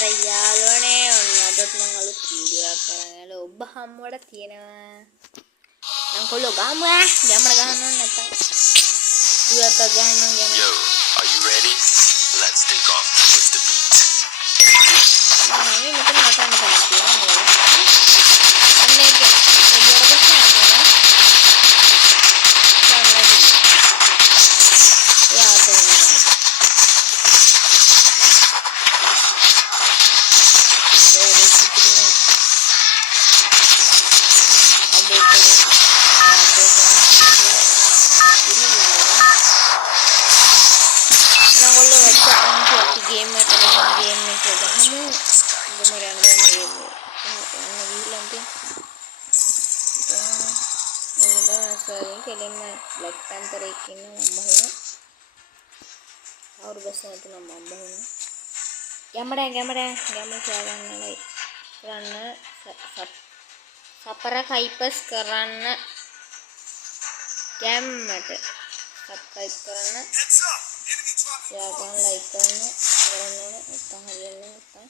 අපේ යාළුවනේ ඔන්න අදත් මම අලුත් වීඩියෝ එකක් කරගෙන ඔබ හම්බුවට තියෙනවා. නම් කොල්ලෝ ගාමු ගැමර ගහන්න නැත්තම් ඩුවක් ගහන්න ගැමර. Yo, are you ready? Let's take off with the beat. මම මෙතන නටන්න කලින් කියනවා. අන්න ඒක ඔබට ප්‍රශ්නයක් නෑ. गेम में हम बुमरान में गेम वीलंटे सॉरी खेले में ब्लैक पैंथर एक इन मम्मा और बस में तो मम्मा कैमरा कैमरा कैमरा क्या करना है करना सपरा काइपस करना कैमरा सब्सक्राइब करना यार लाइक करना නැත්තම් හරියන්නේ නැත්තම්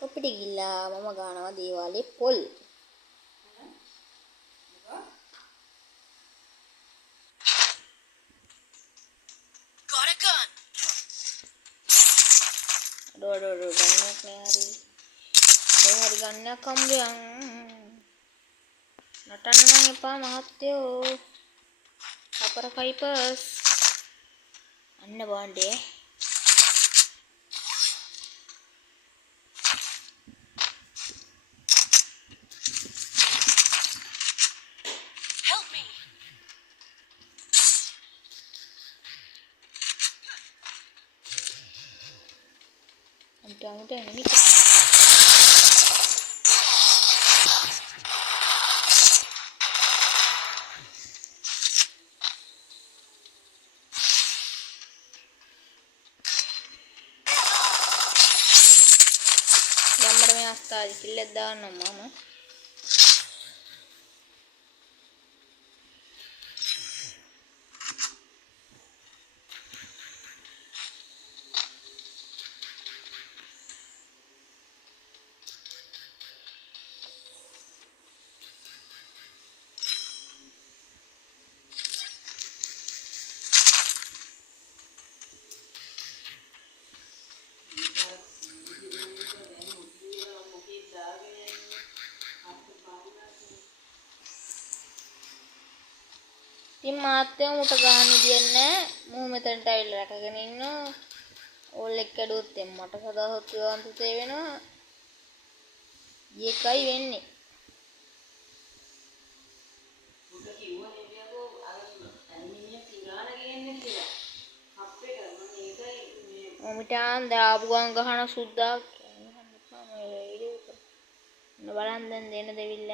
කොපිට ගිල්ලා මම ගානවා දේවාලේ පොල් ඩෝ ගන්නක් නෑ හරි ගන්නක් කම්බියන් නටන්න නම් එපා මහත්තයෝ අපර කයිපස් අන්න බාණ්ඩේ Mudah ini gambar में आता है किले दान मामा ඉතින් මාත්‍යව මුට ගහන්න දෙන්නේ මූ මෙතනට ඇවිල්ලා රැකගෙන ඉන්නවා ඕල් එක්ක ඇඩුවොත් මට සදාහොත් වන්තේ වෙනවා ඒකයි වෙන්නේ මුට කිව්වනේ කියකෝ අර ඇනිමිනිය පිරාන ගේන්නේ කියලා අපේ කරමු ඒකයි මේ මිටාන් දාපු ගන් ගහන සුද්දා කියනවා මේ වීඩියෝ එක බලන් දැන් දෙන්න දෙවිල්ල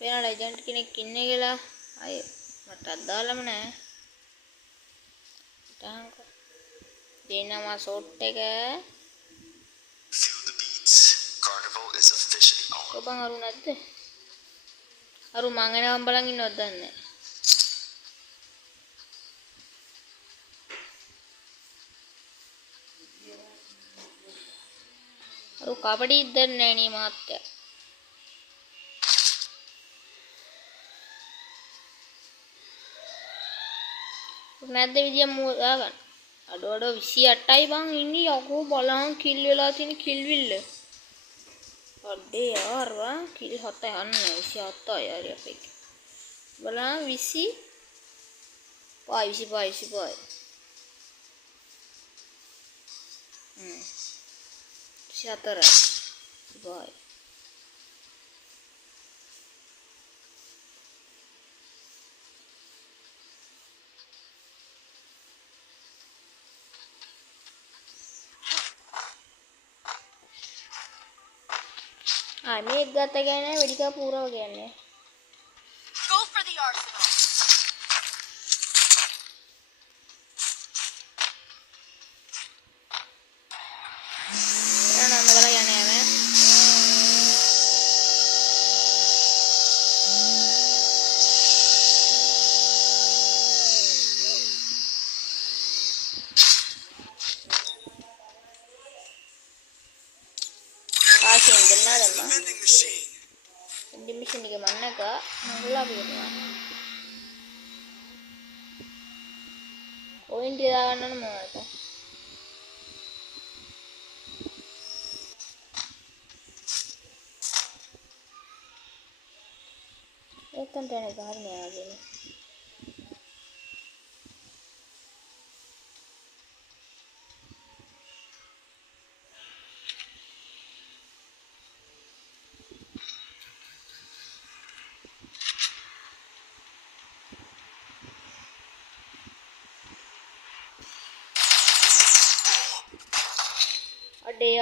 වෙන ලෙජන්ඩ් කෙනෙක් ඉන්නේ කියලා අය මට අදාළම නෑ ටාංක දෙනවා ෂොට් එක Feel the beats. Carnival is officially on. ඔබන් අරු නැද්ද අරු මං එනකම් බලන් ඉන්නවද දන්නේ අරු කබඩි ඉදන්නේ නෑ නේ මාත්‍යා නැද්ද විදිය මූ දාගන්න අඩ 28යි බං ඉන්නේ යකෝ බලහන් කිල් වෙලා තියෙන කිල් විල්ල අඩේ යාර වා කිල් 7 යන්න 27යි හරි අපේ බලහන් 20 25 24 මේක ගත්ත ගන්නේ වෙඩිකා පුරව කියන්නේ Go for the arsenal. යනවා නන්න බලලා යන්නේ vending machine. vending machine එක මන්නක මංගලා පිටනවා කොයින් තියා ගන්න ඕන මොකට එතනට යන ගහන්නේ ආගෙන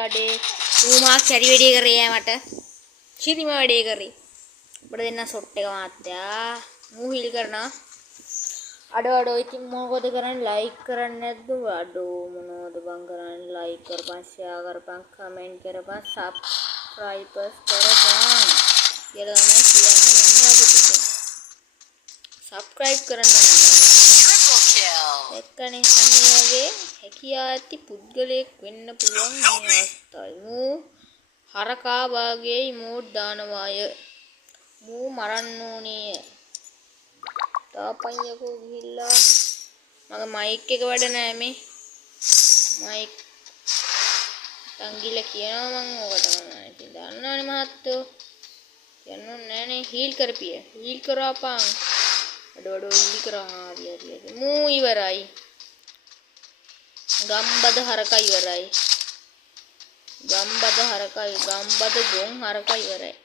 අඩේ ඌ මා කැරි වැඩි කරේ මට කිසිම වැඩේ කරේ අපිට දෙන්න ෂොට් එක මාත්‍යා මූ හීල් කරනවා අඩෝ ඉතින් මොකද කරන්නේ ලයික් කරන්නේ නැද්ද අඩෝ මොනවද බං කරන්නේ ලයික් කරපන් ෂෙයා කරපන් කමෙන්ට් කරපන් සබ්ස්ක්‍රයිබ් කරපන් කියලා තමයි කියන්නේ එන්නේ අපිට සබ්ස්ක්‍රයිබ් කරන්න Triple kill. එක්කනේ අන්නේ වගේ හැකියා ඇති පුද්ගලයෙක් වෙන්න පුළුවන් මේ අවස්ථාවේ මූ හරකා වාගේ ඉමෝට් දානවාය මූ මරන්න ඕනේ තාපඤ්ඤකෝ ගිහිල්ලා මගේ මයික් එක වැඩ නැහැ මේ මයික් තංගිලා කියනවා මම ඔකට මම ඉතින් දන්නවනේ මහත්තයෝ යන්නෝ නෑනේ හීල් කරපිය හීල් කරාපන් අඩ හීල් කරා හරි මූ ඉවරයි ගම්බද හරකා ඉවරයි ගම්බද ගොන් හරකා ඉවරයි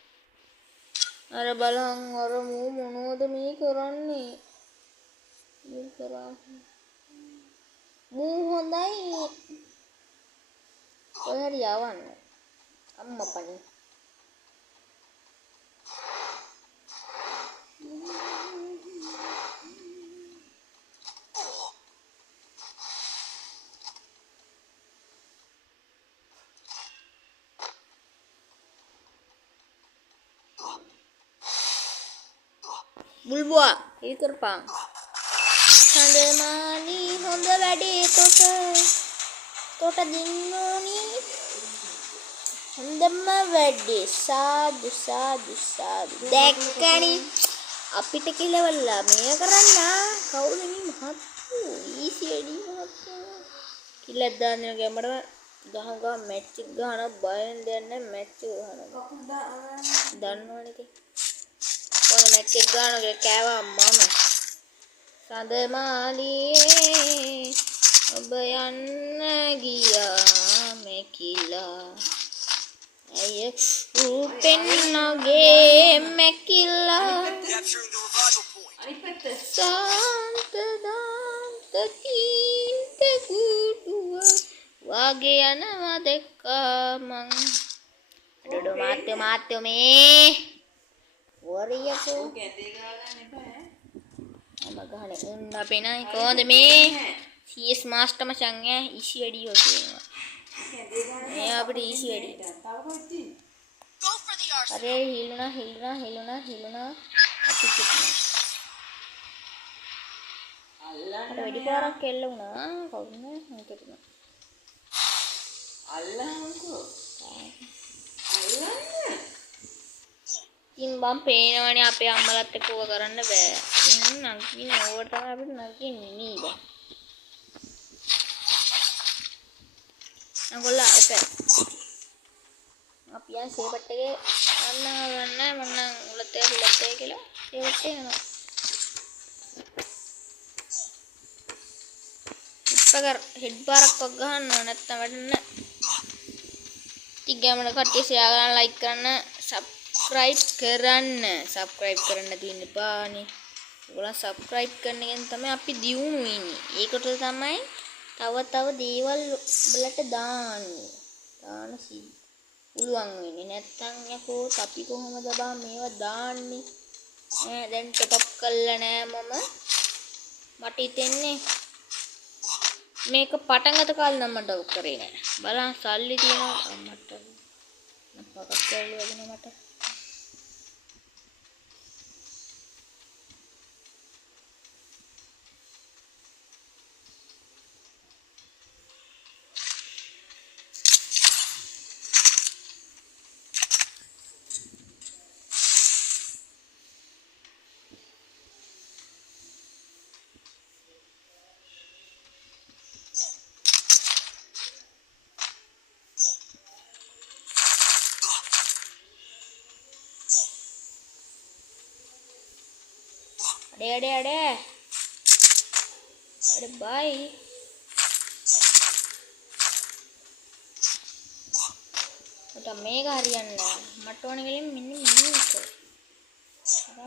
අර බලන් අර මූ මොනවද මේ කරන්නේ මේ කරා මූ හොඳයි ඔය හරි යවන්න අම්මපනේ බුල්බුවා හීල් කරපන් සඳමාලි හොඳ වැඩේ තොට දින්නෝනි හොඳම වැඩේ සාදු දැක්කනි අපිට කිලවල්ලා මේ කරන්න කවුද මේ මහත්තු ඊසි එඩි මහත්තු කිල්ලක් දාන්න ගැමඩම ගහ මැච් එක ගහන බයෙන් දෙයක් නැහැ මැච් එක ගහනවා දන්නවනේ ඉතින් කොහොම මැච් එක ගන්නගේ කෑවා මම සඳමාලියේ ඔබ යන්න ගියා මෙකිලා අය රූපෙන් නගේ මෙකිලා Capturing the revival point. සාන්ත දාන්ත කීන්ත කුඩුව වගේ යනවා දැක්කා මං අඩෝ මාත්‍යෝ මේ වරියකෝ අම ගහනේ උන්න අපේනයි කොහොමද මේ CS මාස්ටර් මචං ඈ ඊසි වැඩියෝ කියනවා මේ අපිට ඊසි වැඩි Go for the arsenal. අරේ හිලුණා අපි කිව්වා අල්ලන්න වැඩි පාරක් කෙල්ල වුණා කවුද හිතුණා අල්ලන්නකෝ අල්ලන්න ඉතින් බම් පේනවනේ අපේ අම්මලත් එක්ක ඕක කරන්න බෑ. ඉතින් නංගින් ඕවට තමයි අපිට නංගින්නේ නේද? නංගොල්ලා එපේ. අපි යන් සේපට් එකේ අන්න මන්න උලත් කියලා සේපට් එක යනවා. ඉස්සකර හෙඩ් බාරක් වක් ගහන්න ඕන නැත්තම් වැඩන්න. ඉතින් ගෑමන කට්ටිය ෂෙයා කරන්න ලයික් කරන්න සබ්ස්ක්‍රයිබ් කරන්න තියෙන එපානේ. ඔයගොල්ලෝ සබ්ස්ක්‍රයිබ් කරන එකෙන් තමයි අපි දියුණු වෙන්නේ. ඒකට තමයි තව දේවල් වලට දාන්නේ. දාන පුළුවන් වෙන්නේ. නැත්තම් යකෝ අපි කොහොමද බා මේවා දාන්නේ? දැන් ටොප් අප් කළා නෑ මම. මට හිතෙන්නේ මේක පටන් ගත කාලේ නම් මට කරේ නෑ. බලන්න සල්ලි තියෙනවා මට. පකත් කරලා වදිනවා මට. අඩ බයි මට මේක හරියන්නේ නැහැ මට ඕන ගලින් මෙන්න මේක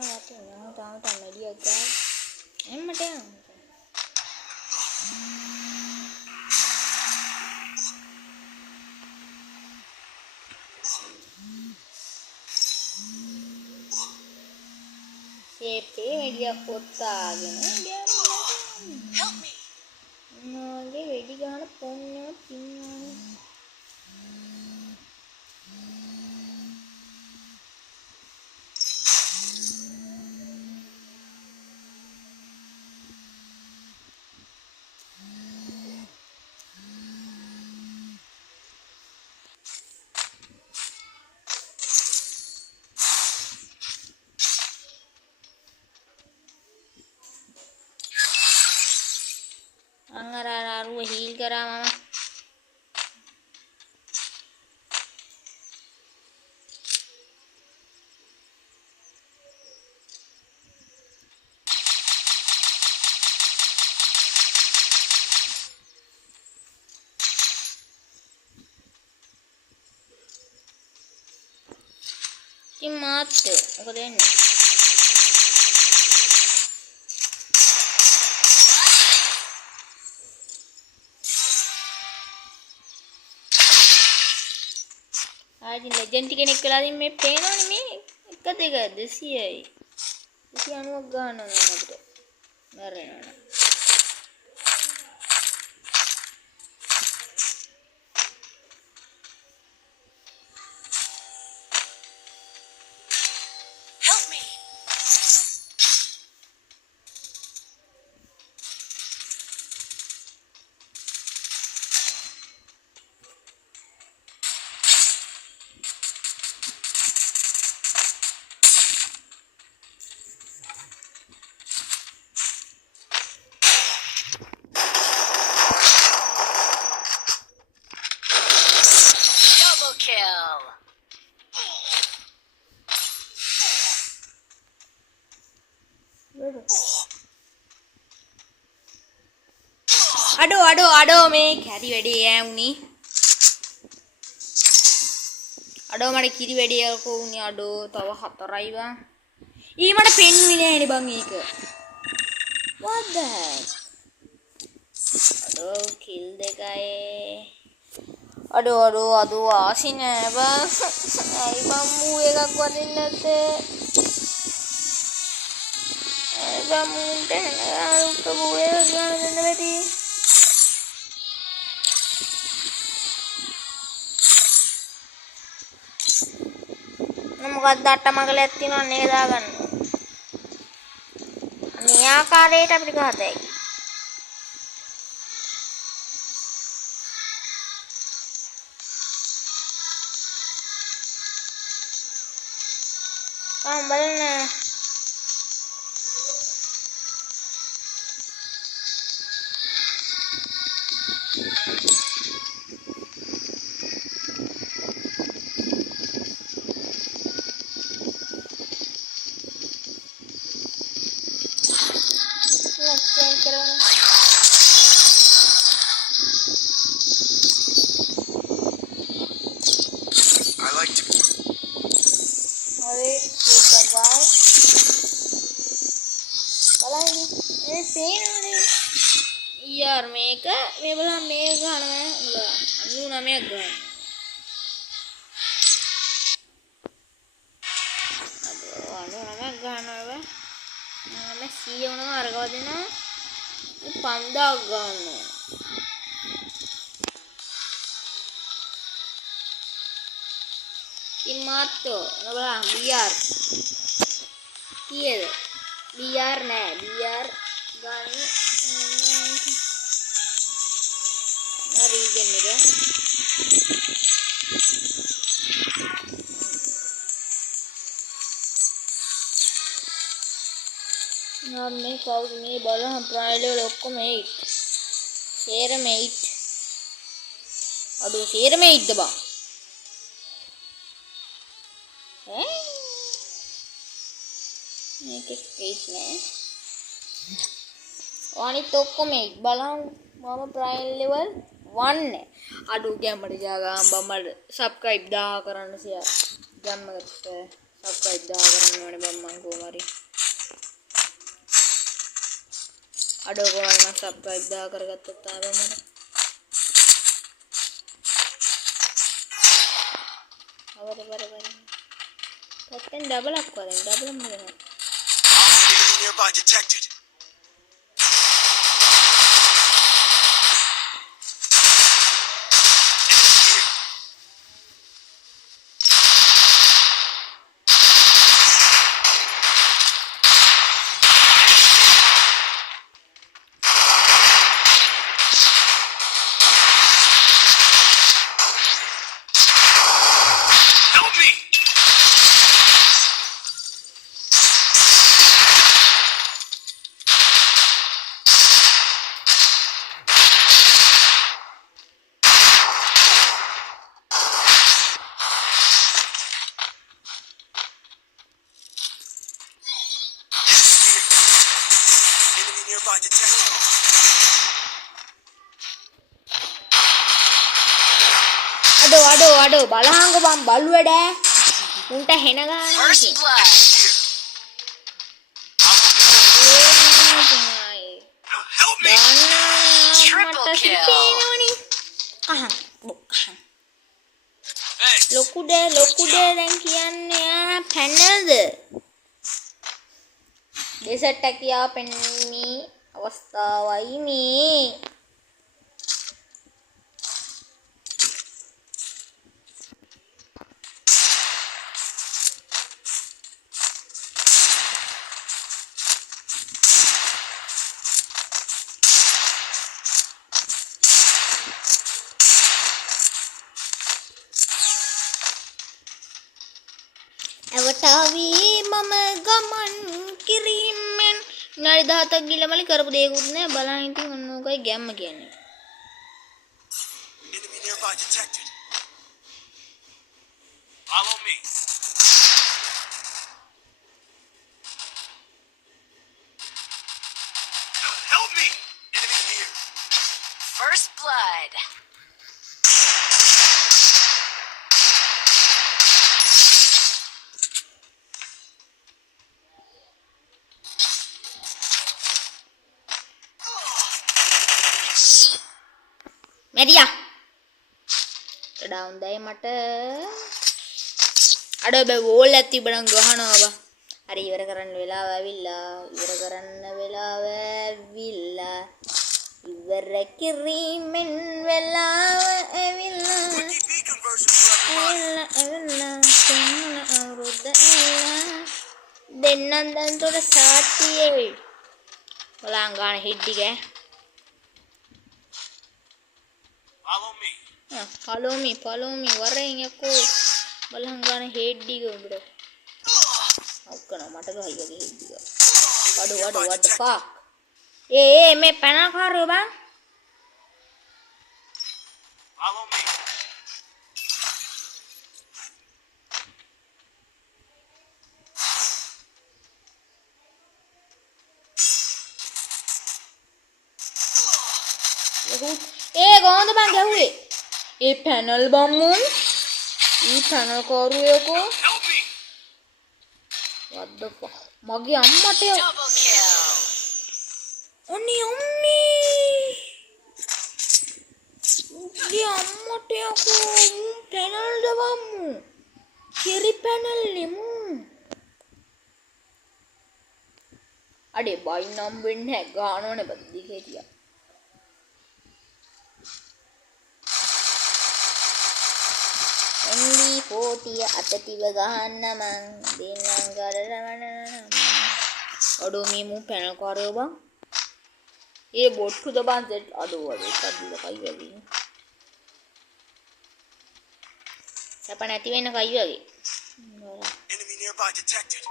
අර තාම මෙඩියක් ගන්න එම්මට යන්න සේපේ මෙඩියක් පොත්තාගෙන Help me. නාගේ වෙඩි ගන්න පොන්නම පින්නවනේ අරුව හීල් කරා මම ඉතින් මාත් මොකද වෙන්නේ ආදි ලෙජන්ඩ් කෙනෙක් වෙලා ඉතින් මේ පේනවනේ මේ 1 2 200යි 290ක් ගන්නවා අපිට මැරෙනවා Help me. Double kill. අඩෝ මේ කැරි වැඩේ ඈ අඩෝ මට කිරි වැඩේ යකෝ උනේ අඩෝ තව 4යි බං ඊ මට පෙන්නුවේ නෑනේ බං ඒක what the heck අඩෝ කිල් දෙකයි අඩෝ ආසි නෑ බං ඇයි බං මූ එකක් වදින්න නැත්තේ ඇයි බං මූන්ට උට මූ එකක් ගන්න දෙන්න බැටි මොකක්ද අටමගලයක් තියෙනවා නේද දාගන්න. මේ ආකාරයට අපිට ගහතයි. බලන්න. I like to. Hurry, please survive. බලන්න මේ පේනවනේ යාර් මේක මේ බලන්න මේක ගන්නවා උඹලා 99ක් ගන්න අද 99ක් ගන්නවා මම 100 වුණා අරගව දෙනවා 5000ක් ගන්නවා ඉමාත්තු බලන්න බියාර් කීයද BR නෑ BR ගන්න රීජන් එක නම් මේ කවුද මේ බලහන් ප්‍රයිල් වල ඔක්කොම 8 සේරම 8 අඩෝ සේරම 8ද බං මේක 8 නෑ අනිත් ඔක්කොම බලන්න මම ප්‍රයිම් ලෙවල් 1 අඩු ගැම්මට ජාගම් බම්මට සබ්ස්ක්‍රයිබ් 1000 කරන්න සියා ගැම්මකට සබ්ස්ක්‍රයිබ් 1000 කරන්න ඕනේ බම්මන් කොහමරි අඩු කොහමයි මම සබ්ස්ක්‍රයිබ් 1000 කරගත්තොත් තමයි බම්මට අවර පත්තෙන් ඩබලක් වරෙන් ඩබලම වෙනවා Enemy nearby detected. Help me! Enemy nearby detected. අඩෝ බලහංග බම් බලු වැඩ උන්ට හෙන ගානවා First ඉතින් blood. Help me! Triple kill. Thanks. ලොකු දේ දැන් කියන්නේ පැනල්ද ඩෙසර්ට් එක කියා පෙන්වීමේ අවස්ථාවයි මේ අවතාවි මම ගමන් කිරීමෙන් විනාඩි 17ක් ගිලමලි කරපු දෙයක්වත් නෑ බලන්න ඉතින් ඔන්න ඕකයි ගැම්ම කියන්නේ Enemy nearby detected. Follow me. Help me! Enemy here. First blood. මැරියා ඩවුන් දැයි මට අඩ බෑ වෝල් එකක් තිබ්බනම් ගහනවා බා හරි ඉවර කරන්න වෙලාව ඇවිල්ලා ඉවර කිරීමෙන් වෙලාව ඇවිල්ලා Wiki V conversion ඇවිල්ලා සිංහල අවුරුද්ද ඇවිල්ලා දෙන්නම් දැන් තොර සාතියේ බලං ගන්න හිට්ටික Follow me. follow me වරෙන් යකෝ බලං ගන්න හෙඩ්ඩික උඹට ඔක්කන මට ගහයි වගේ හෙඩ්ඩික අඩෝ what the fuck ඒ මේ පැනකාරයෝ බං Follow me. ඒ කොහොමද බං ගැහුවේ ඒ පැනල් බම්මුන් ඊ පැනල් කාරුවේකෝ Help me! what the fuck මගේ අම්මට Double kill. ඔන්නේ අම්මේ මගේ අම්මට යකෝ මුන් පැනල් දවම්මු කිරි පැනල් නෙමු අඩේ බයි නම් වෙන්නේ ගානෝනේ බද්දි හිටියා MB40 අතතිව ගහන්න මං දෙන්නම් කරවන අඩෝ මේ මු පැනල් කාරයෝ බං ඒ බොට්ටු දබන් සෙට් අඩෝ එකක් දීලා කයි වගේ සප නැති වෙන කයි වගේ Enemy nearby detected.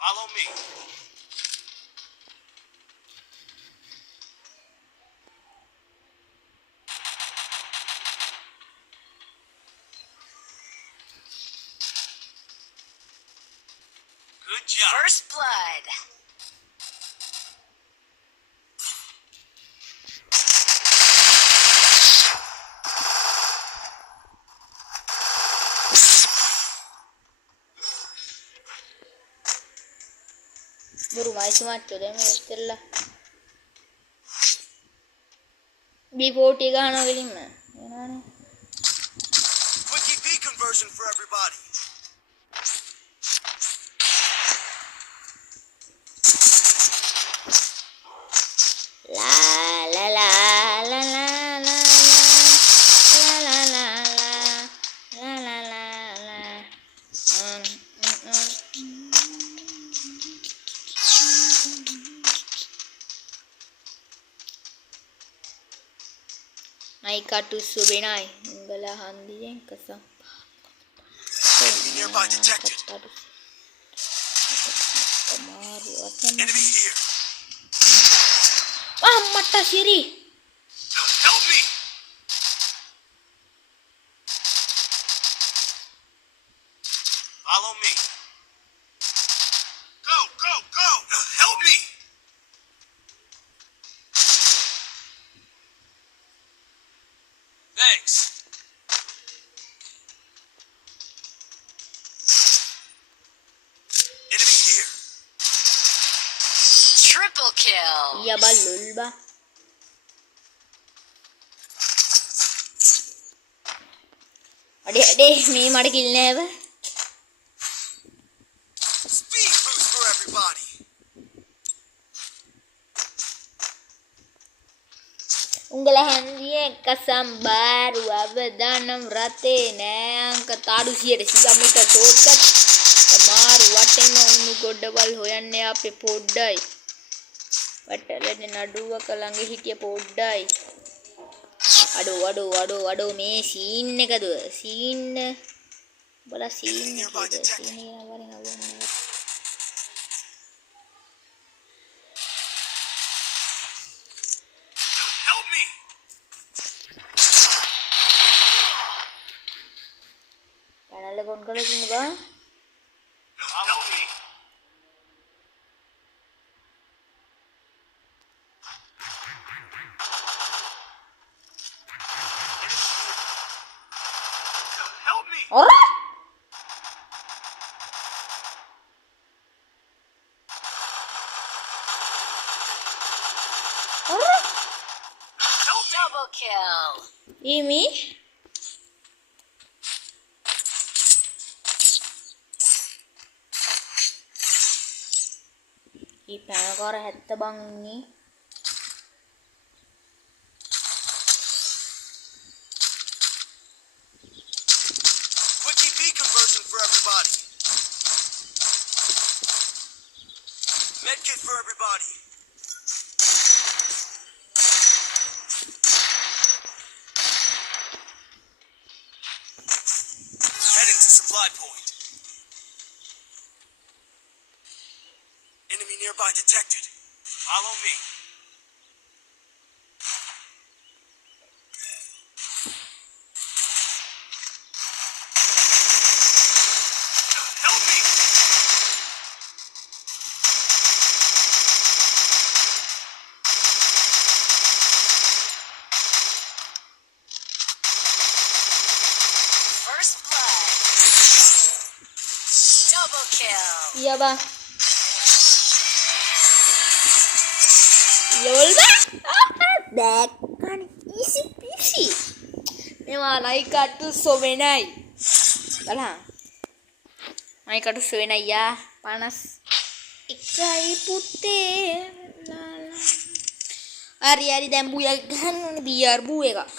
Follow me. Good job. First blood. Berumah itu macam deh, macam lah. B40 ගහනවා කෙලින්ම වෙනවනේ. Quickie B conversion for everybody. La la la la la la la la la la la la la. Naik kartus sebenai, enggaklah handi yang kesam. Enemy nearby detected. Kemaru atau Enemy here. ah mata siri. Help me. Follow me. Go, go, go. Help me. Thanks. Enemy here. Triple kill. Iya balul ba. Adik me මට kill නෑව. Speed boost for everybody. උංගල හන්දියේ කසම් බාරු අවදානම් රතේ නෑ අංක තාඩු 100 metre shortcut කමාරු වටේම උණු ගොඩවල් හොයන්නේ අපේ පොඩ්ඩයි වටලේ නඩුවක ළඟ හිටිය පොඩ්ඩයි අඩෝ මේ සීන් එකද සීන් බල සීන් එකද සීන් එක වරින් අවුන්නේ Help me. පැනල්ල කොන් කරලා ඉන්න බා Help me. Help me. ඔර Double kill. ඊමි ඊ පැනකර 70 බං ඉන්නේ Quickie B conversion for everybody. Medkit for everybody. Heading to supply point. Enemy nearby detected. Follow me. Help me. First blood. Double kill. iya bang lol bang kan easy peasy memang naik kartus sebenai බලහන් naik kartus sebenai ya panas එකයි පුතේ හරි දැන් බුයක් ගන්න ඕනේ බීආර් බූ එකක්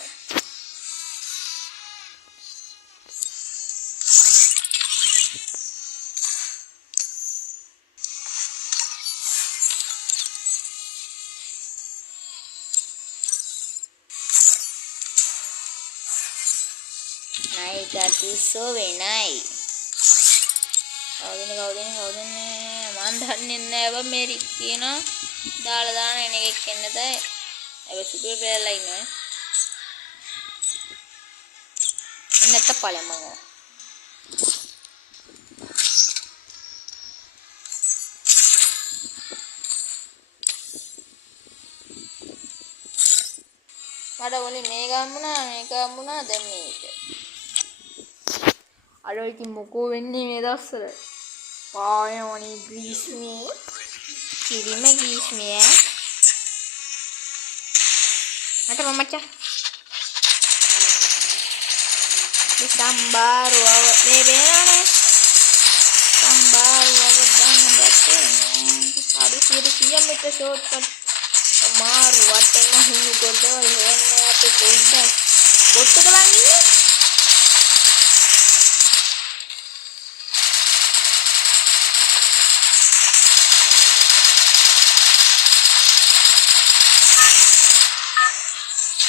naik kartus sebenai කවුදනේ මන් දන්නේ නැහැ බා මේරි කියන දාලා දාන එන එකක් එන්නද ඒ සුපර් ප්ලේයර්ලා ඉන්නවා එන්නත් පළම මම මට වලින් මේක හම්බුණා දැන් මේක. අර ඉතින් මොකෝ වෙන්නේ මේ දවස්වල? පායෝනි ග්‍රීස්මේ. කිරිම ග්‍රීස්මේ. මට මමච්චා. මේ සම්බාරව මේ වෙනනේ. සම්බාරව ගන්න බැත්තේ නෝ. පාඩු 100 meter shortcut. මාරු වටෙන් හුණු ගොඩවල් හොයන්නේ අපේ පොඩ්ඩක්. බොට් එක බලන් ඉන්නේ.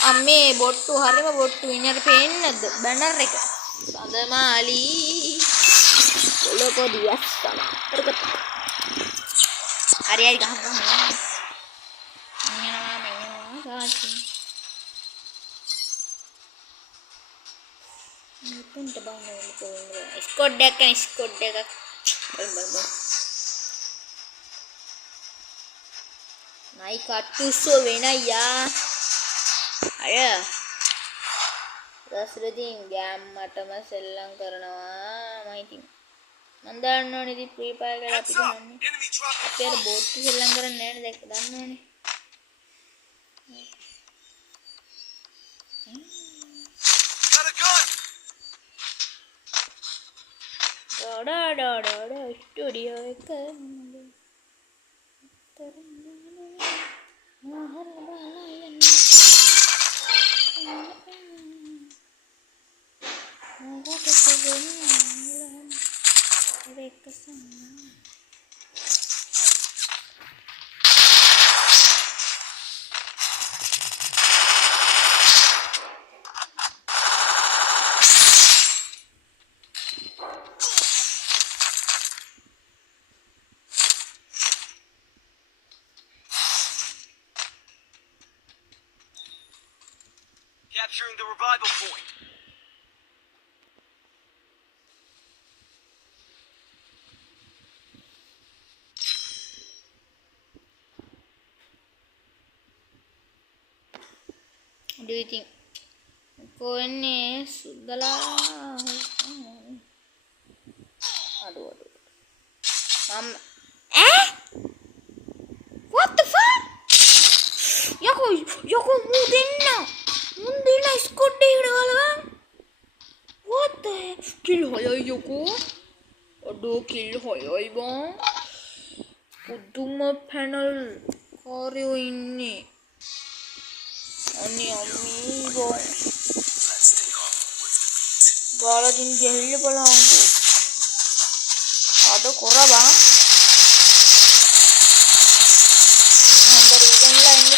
අම්මේ බොට්ටු හරිම බොට්ටු ඉන්නට පේන්නේ නැද්ද බැනර් එක සඳමාලි ලොකෝ දියස් තමයි හරි හරි ගහන්න යනවා සාචි මෙතෙන්ට බලන්න ඕනේ ස්කොඩ් එකක් නයි කට්ටුසෝ වෙනයියා අය දසරදීන් ගෑම්මටම සෙල්ලම් කරනවා මම ඉතින් මන් දන්නවනේ ඉතින් ෆ්‍රී ෆයර් එක අපි ගහන්නේ අපි අර බෝට් සෙල්ලම් කරන්නේ නැහැ නේද දන්නවනේ ඩා ස්ටුඩියෝ එක Capturing the revival point. do you think කොන්නේ සුද්දලා අඩෝ මම what the fuck යකෝ මු දෙන්න ස්කොඩ් එකට ගලවා what the kill හොයයි යකෝ අඩෝ kill හොයයි බං පුදුම පැනල් කාර්යෝ ඉන්නේ අනේ අම්මෝ Let's take off with the beat. ගාලකින් ගෙහිල්ල බලංකෝ අඩ කොරබා හොඳ රීගන්ලා ඉන්නද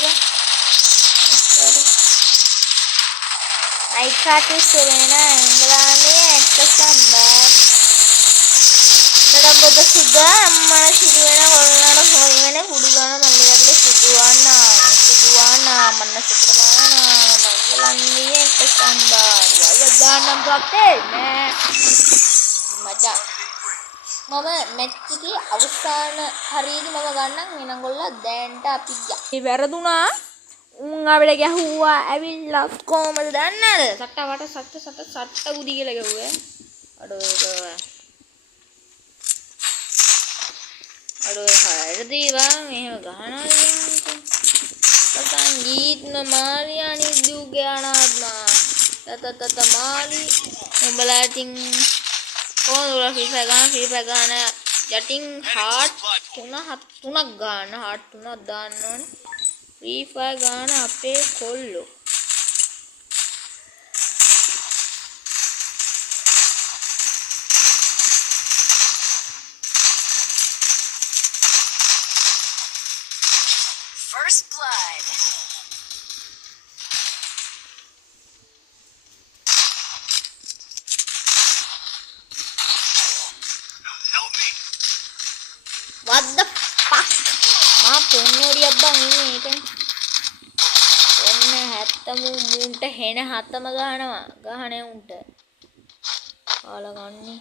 අයිකාටුස් වෙන ඉංග්‍රීසියේ එක්ක සම්බා නඩම්බොද සුදා අම්මා සිදු වෙන කොල්ලනට හොල් වෙන කුඩු ගන්න මල්ලිගල්ලේ සිදුවානා මන්න සිදුවානා මංගලන්නේ එක්ක සම්බා වයදානම් ගත්තේ නෑ මචං මම මැච් එකේ අවසාන හරියේදී මම ගන්නම් වෙනං ගොල්ලා දැන්ට අපි ගියා. ඒ වැරදුනා උන් අපිට ගැහුවා ඇවිල්ලා කොහමද දන්නද? සට්ට ගුදි කියලා ගැහුවේ. අඩෝ හරිදීවා මෙහෙම ගහනවා කියන්නේ. තතන් ගීත්න මාලියා නිදු ගානාත්මා. තත මාලි උඹලා තින් කොහොමද ෆ්‍රී ෆයර් ගන්න යටින් හાર્ට් තුනක් ගන්න හાર્ට් තුනක් දාන්න ඕනේ. ෆ්‍රී ෆයර් ගන්න අපේ කොල්ලෝ First blood. Help me! what the fuck මා පොන්නෝරියක් බං ඉන්නේ ඒකනේ ඔන්න 70 මුන්ට හෙන 7ම ගහනවා ගහනේ උන්ට කාලා ගන්නේ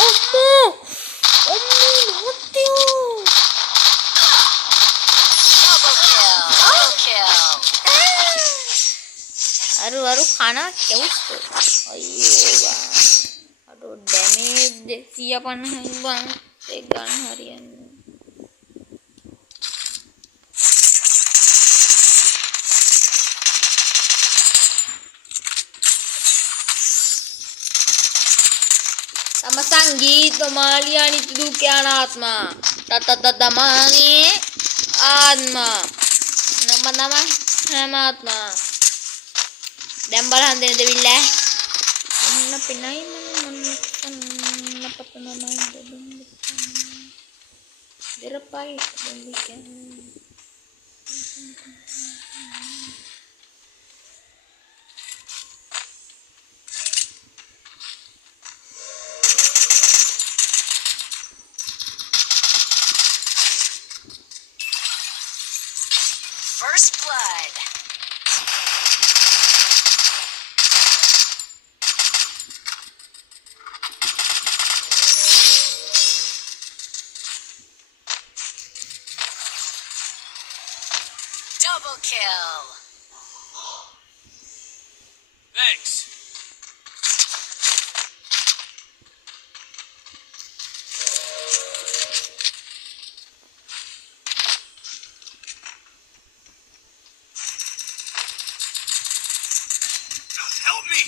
ඔම්මෝ මුත්තියෝ Double kill. ගානක් කෙවුස්සෝ අයියෝ බං අඩෝ ඩැමේජ් 250යි බං ඒක ගන්න හරියන්නේ तम संगीत मालिया नित्य ज्ञान आत्मा ततततमाने आत्मा नम नम हेमात्मा දැන් බලන්න දෙන්න දෙවිල්ල මොන පිනයි මොන පතනමයි දෙන්න දෙරපයි දෙන්න First blood. Double kill. Thanks. Help me.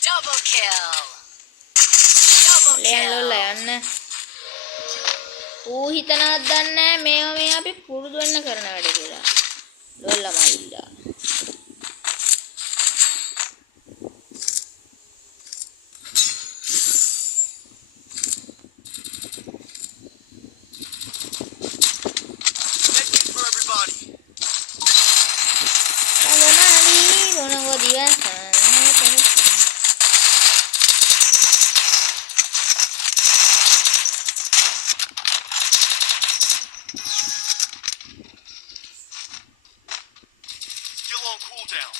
Double kill. Double ලෑන් ලොල්ල kill. යන්න ඌ හිතනවත් දන්නේ නැහැ මේවා මේ අපි පුරුදු වෙන්න කරන වැඩ කියලා ලොල්ල මල්ලා Medkit for everybody. මොනවාලි මොනෝ දිවසන් Still on cooldown.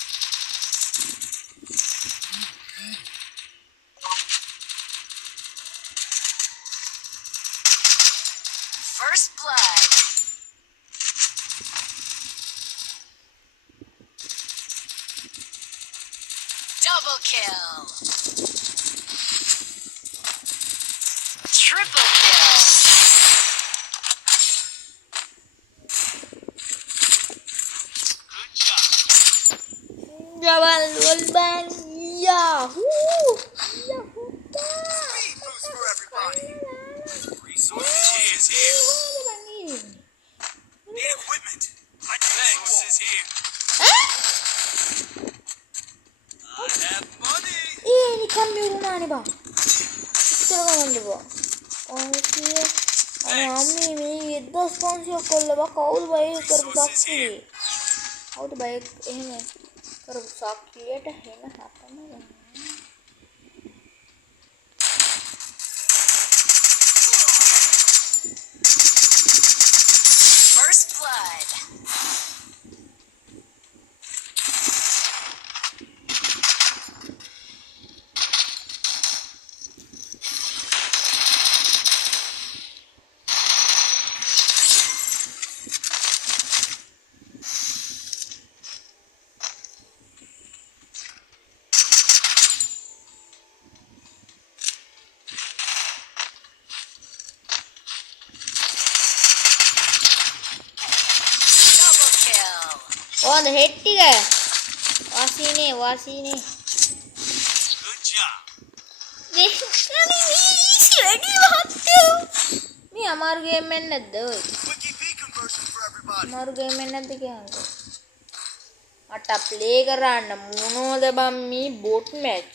First blood. Double kill. Triple kill. Good job. ජවල් වල් බං යාහූ යාහූ Speed boost for everybody. Resources here. Need equipment. I resources here. I have money. ඒ නිකන් මෙරුණානේ බං ඉතල ගමන්ද බං ඔන්සිය අම්මේ මේ 1500 කොල්ල බං කවුද බය කරපු සක්කිය කවුද බය එහෙම කරපු සක්කියට හෙන හතම ගන්න First blood. Double kill. ඕන්ද හෙට් ටික වාසීනේ Good job. මේ අමාරු ගේම් එකක් නැද්ද ඔය Quickie V conversion for everybody. අමාරු ගේම් එකක් නැද්ද කියන්නේ මට ප්ලේ කරන්න මොනෝද බම් මේ බොට් මැච්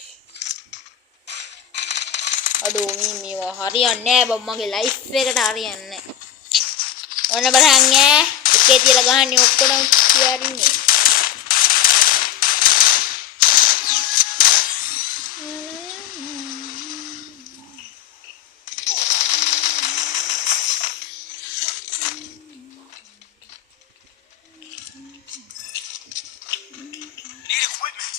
අඩෝ මේවා හරියන්නේ නැහැ බම් මගේ ලයිෆ් එකට හරියන්නේ නැහැ ඔන්න බලන්න එකේ තියලා ගහන්නේ ඔක්කොම කියාරින්නේ Need equipment.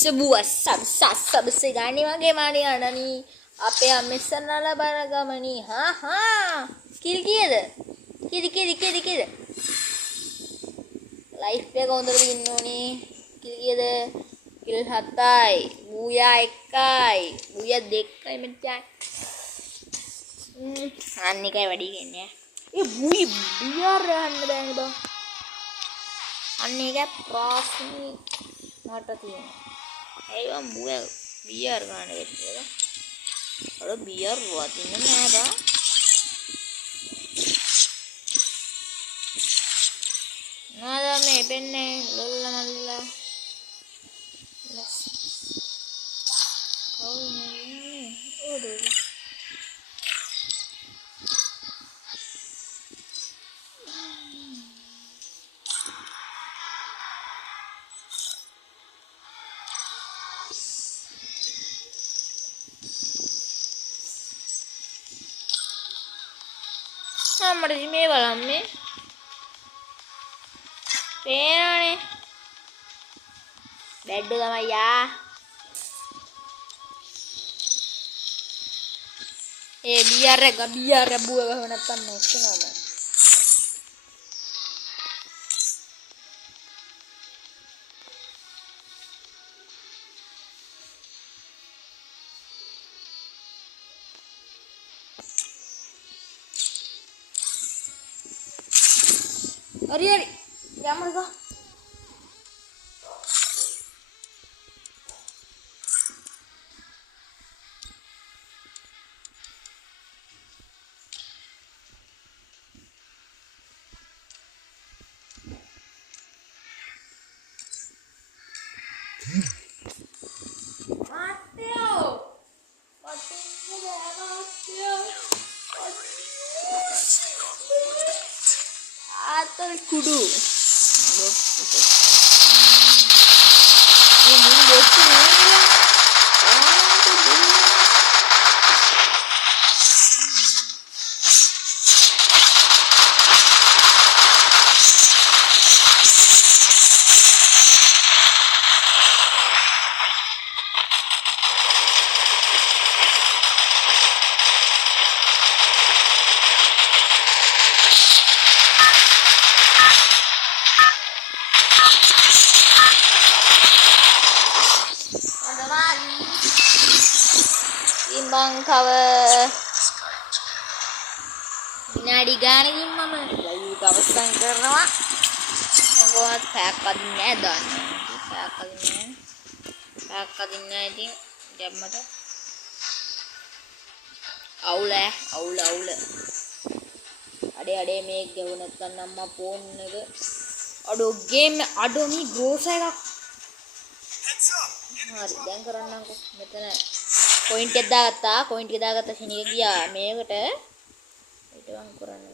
Sebuah sabse gani wage mani anani අපේ අමෙස්සනලා බර ගමනි හා කිල් කීයද කිරි ලයිෆ් එක හොඳට ඉන්න ඕනේ කිල් කීයද කිල් 7යි බූයා 1යි බූයා 2යි මෙච්චයි අන්න එකයි වැඩි කියන්නේ ඒ බූයි බියර් යන්න බෑනේ බං අන්න ඒක ප්‍රශ්නේ මට තියෙනවා ඒ වම් බූයා බියර් ගන්න වෙන්නේ අර බියර් වදින්න නෑ බා නෑ මේ පෙන්නේ ලොල්ල මල්ලා කවුනේ ඕඩෝ මට මේ බලන්න මේ පේනවනේ බෙඩ් තමයි යා ඒ බියර් බුව ගහව නැත්තම් නොස්කනම Ari යමර ගහ Atal kudu. Ini bocor ni. Timbang cover විනාඩි ගානකින් මම ලයිව් අවසන් කරනවා මොකවත් පැයක් අදින්නේ නැහැ දාන්න පැයක් අදින්නේ නැහැ ඉතින් ගැම්මට අවුල අඩේ මේ ගෙව නැත්නම් අම්මා ෆෝන් එක අඩෝ ගේම් අඩෝ මේ ග්‍රෝස් එකක් හරි දැන් කරන්නම්කෝ මෙතන පොයින්ට් එක දාගත්තා ශනික ගියා මේකට ඊට වම් කරන්න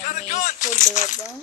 අනිත් මේ ස්කෝඩ් එකක් ගන්න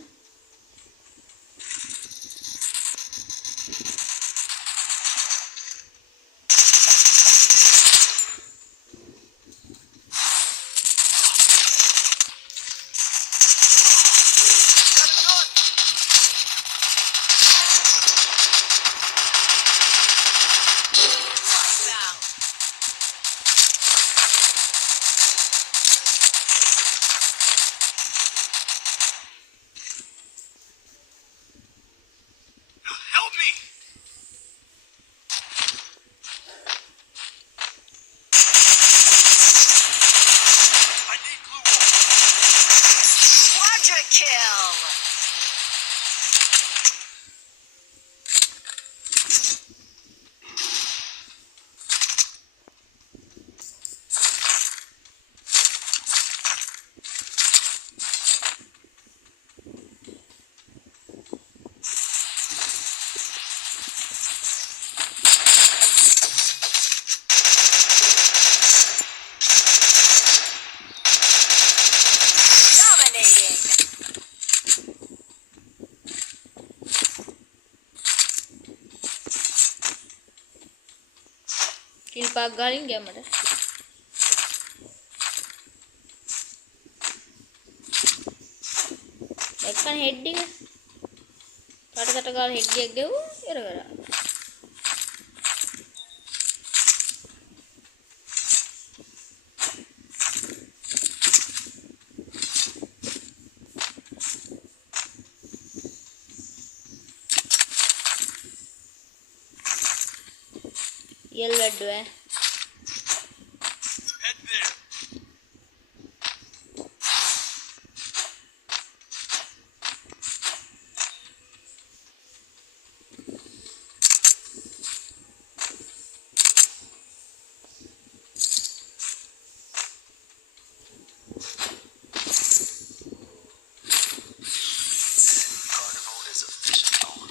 කිල් පාක් ගාලින් ගියා මට කන හෙඩ් එක රටකට ගාලා හෙඩ් එකක් ගෙවුවා ඉවර කරා. යෙල් වැඩුවා. Head there. Carnival is officially over.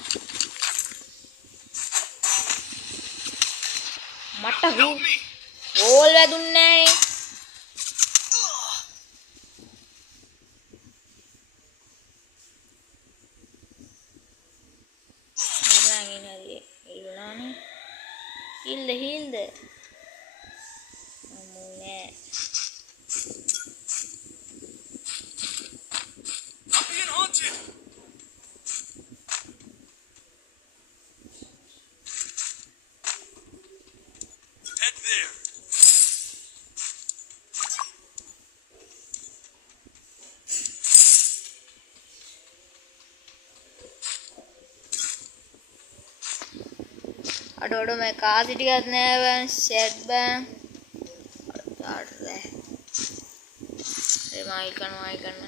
මට Help me. ගෝල් වැදුන්නේ නෑනේ. මරාගෙන හරි ඉල්ලනානේ. හිල්ද අමුනේ. I'm being haunted. Head there. අඩෝඩෝ මේ කාසි ටිකක් නෑ බං ෂෙඩ් බං ආඩේ ඒ මයි කරන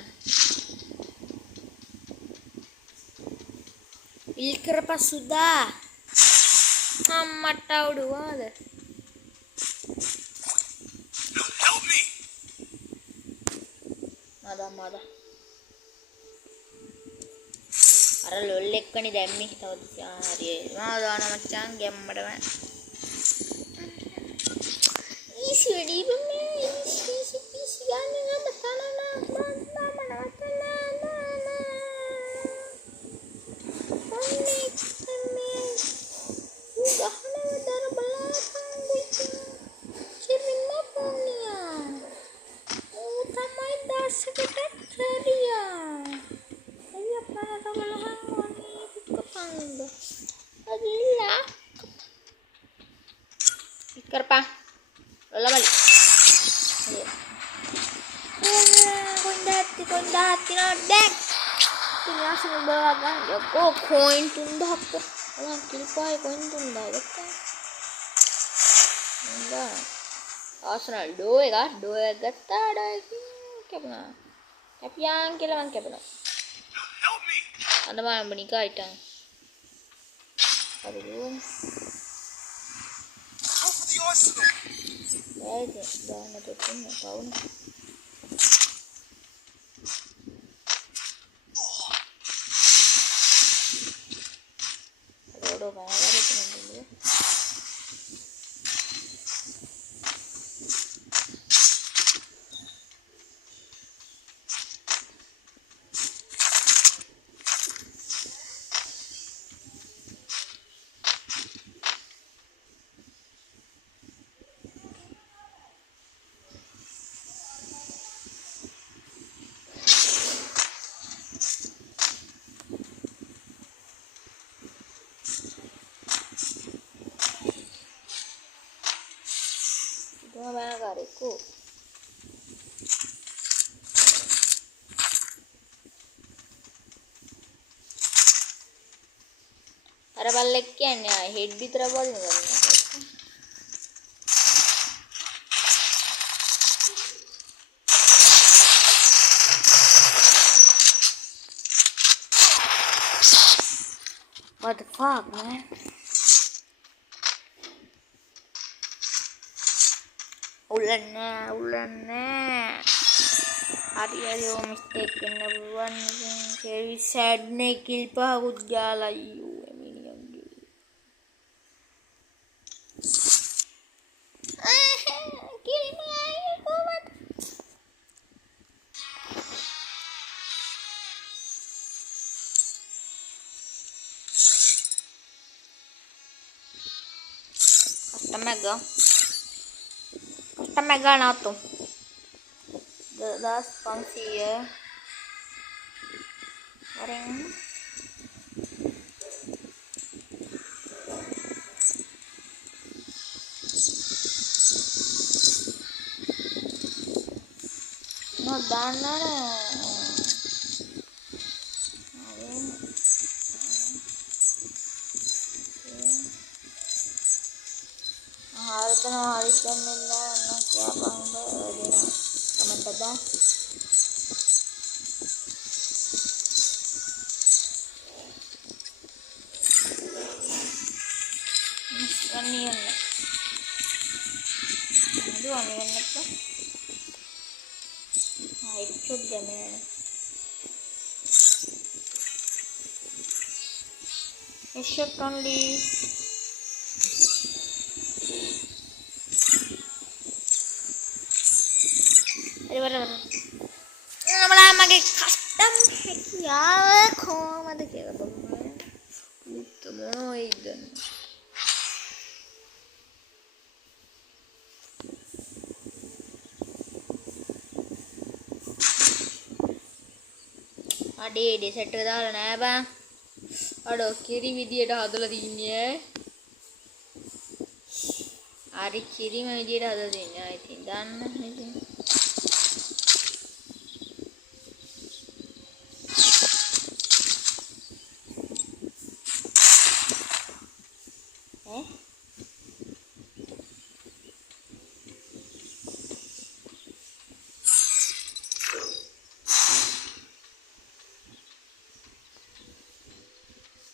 ඉල්කර පසුදා අම්මට අවුඩුවාද Help me. මද අර ලොල් එක්කනේ දැම්මේ තව හරි මා දාන මචං ගැම්මඩම ඊසි වෙඩි බම්මේ ඊසි ගන්න ගන්න තනනා Kerpa, lola balik. Kondati no dek. Ini langsung bawa ya kok koin tunda apa? Orang kilipai koin tunda itu. Enggak. Arsenal dua ya, dua gata ada ini. Kepala. Kepiang kilaman kepala. Help me. Ada mana menikah itu? Aduh. Go for the arsenal. Dah nak tutup nak tahu nak. Aduh, banyak hari tu nanti. Itu banyak hariku. අර බල්ලෙක් කියන්නේ head විතර වදින ගන්න. What the fuck, man? Ulana. Hari-hari oh mistake kena buruan very sad nih kill pahut gala you ini yang kill me ayo kuat custom mega na to das 500 ya Orang no dana hari kanilla na kya bangda dena comment ada onion itu onion apa itu sudah mana except only මගේ custom හැකියාව කොහමද කියලා බලමු. පුත මොනවයිද? අඩේ set එක දාලා නෑ බං. අඩෝ කිරි විදියට හදලා තින්නේ. හරි කිරිම විදියට හදලා තින්නේ. I think දන්න ඉතින්.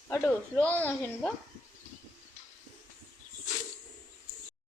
Aduh, slow motion ba?